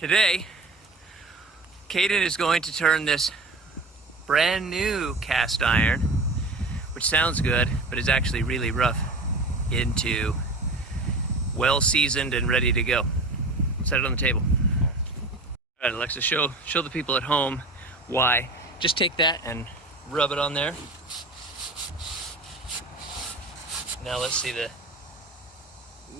Today, Caden is going to turn this brand new cast iron, which sounds good, but is actually really rough, into well seasoned and ready to go. Set it on the table. All right, Alexa, show the people at home why. Just take that and rub it on there. Now let's see the.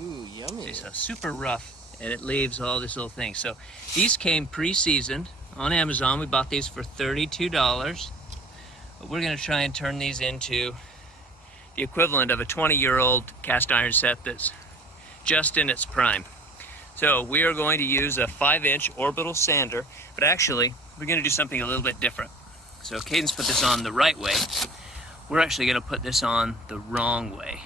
Ooh, yummy. See, so super rough, and it leaves all this little thing. So these came pre-seasoned on Amazon. We bought these for $32. But we're gonna try and turn these into the equivalent of a 20-year-old cast iron set that's just in its prime. So we are going to use a 5-inch orbital sander, but actually we're gonna do something a little bit different. So Caden's put this on the right way. We're actually gonna put this on the wrong way.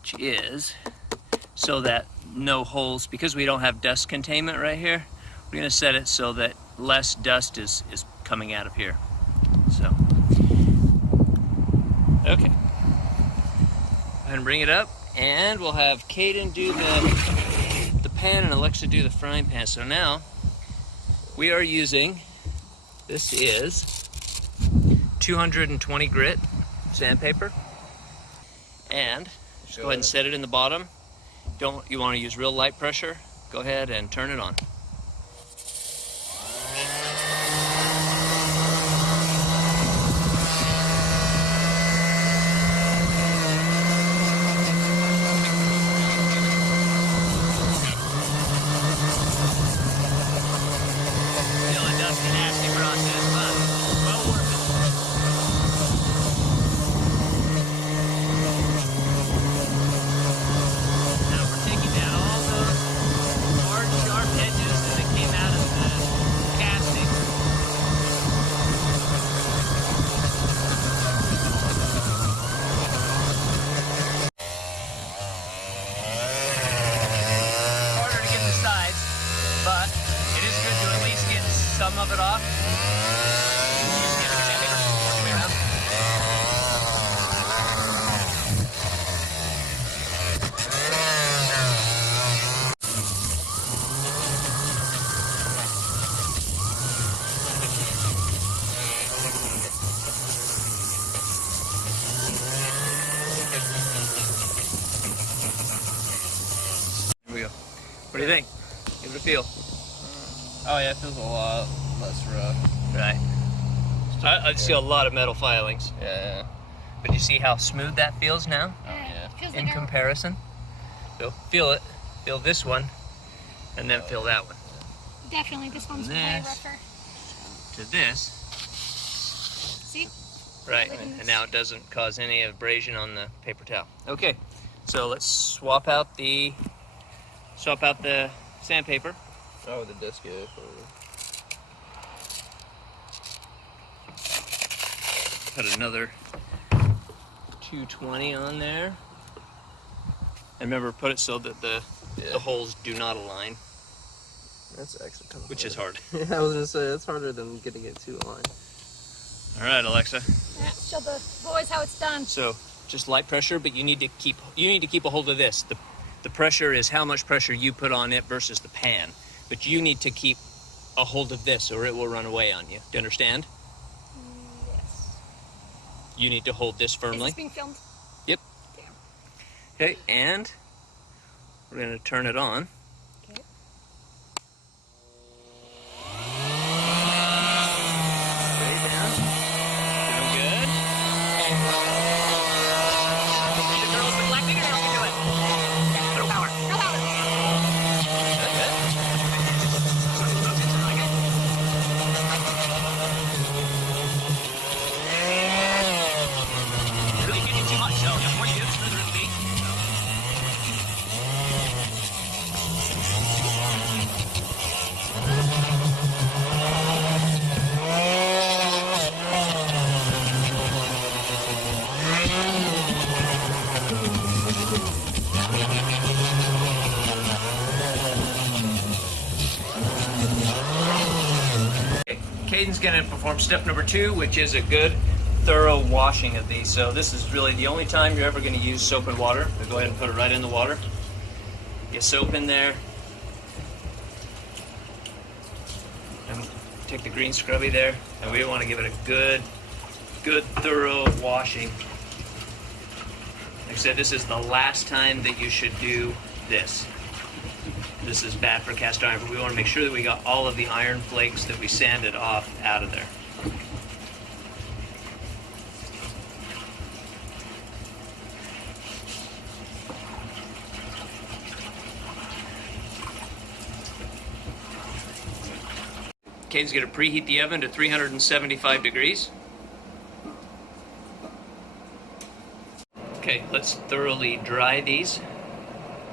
Which is so that no holes, because we don't have dust containment right here, we're gonna set it so that less dust is coming out of here. So, okay. Go ahead and bring it up, and we'll have Caden do the pan and Alexa do the frying pan. So now, we are using, this is 220 grit sandpaper, and just go ahead and set it in the bottom. You want to use real light pressure, go ahead and turn it on. Some of it off. Here we go. What do you think? Give it a feel. Oh yeah, it feels a lot less rough. Right. I see a lot of metal filings. Yeah. But you see how smooth that feels now? Oh yeah. In comparison? So feel it. Feel this one. And then feel that one. Definitely, this one's way rougher. To this. See? Right. And now it doesn't cause any abrasion on the paper towel. Okay. So let's swap out the sandpaper. Oh, the disc is. Put another 220 on there. And remember, put it so that the holes do not align. That's actually kind of which is hard. Yeah, I was gonna say it's harder than getting it to align. All right, Alexa. Yeah, show the boys how it's done. So just light pressure, but you need to keep a hold of this. The pressure is how much pressure you put on it versus the pan. But you need to keep a hold of this or it will run away on you. Do you understand? Yes. You need to hold this firmly. Is this being filmed? Yep. Damn. Okay, and we're going to turn it on. Okay. Way down. Doing good. The girls with black fingernails can do it. Little power. Go power. That's it. Really getting too much, so the more you do, the smoother it'll be. Caden's going to perform step number 2, which is a good, thorough washing of these. So this is really the only time you're ever going to use soap and water. So go ahead and put it right in the water. Get soap in there. And take the green scrubby there, and we want to give it a good thorough washing. Like I said, this is the last time that you should do this. This is bad for cast iron, but we want to make sure that we got all of the iron flakes that we sanded off out of there. Kane's going to preheat the oven to 375 degrees. Okay, let's thoroughly dry these.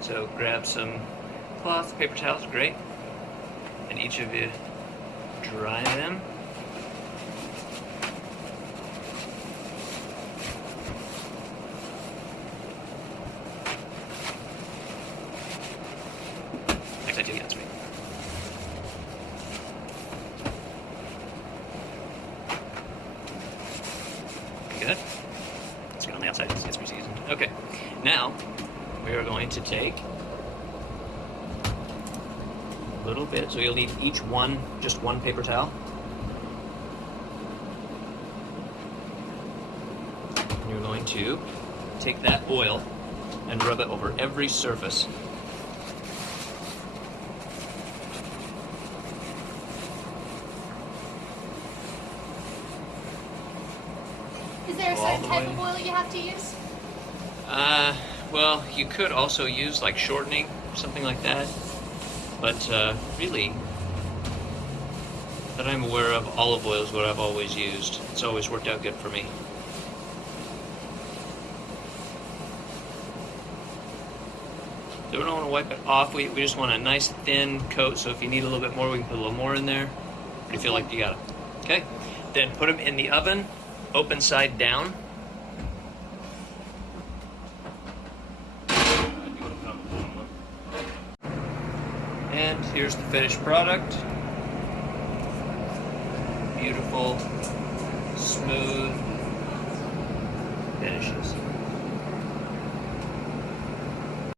So grab some cloth, paper towels, great. And each of you dry them. Next side too, yeah, that's right. Good. Let's get on the outside, it's pre-seasoned. Okay, now we are going to take a little bit, so you'll need each one, just one paper towel. And you're going to take that oil and rub it over every surface. Is there a certain type of oil you have to use? Well, you could also use like shortening, something like that. But really, that I'm aware of, olive oil is what I've always used. It's always worked out good for me. So we don't want to wipe it off. We just want a nice thin coat. So if you need a little bit more, we can put a little more in there. But you feel like you got it. Okay. Then put them in the oven, open side down. And here's the finished product. Beautiful, smooth finishes.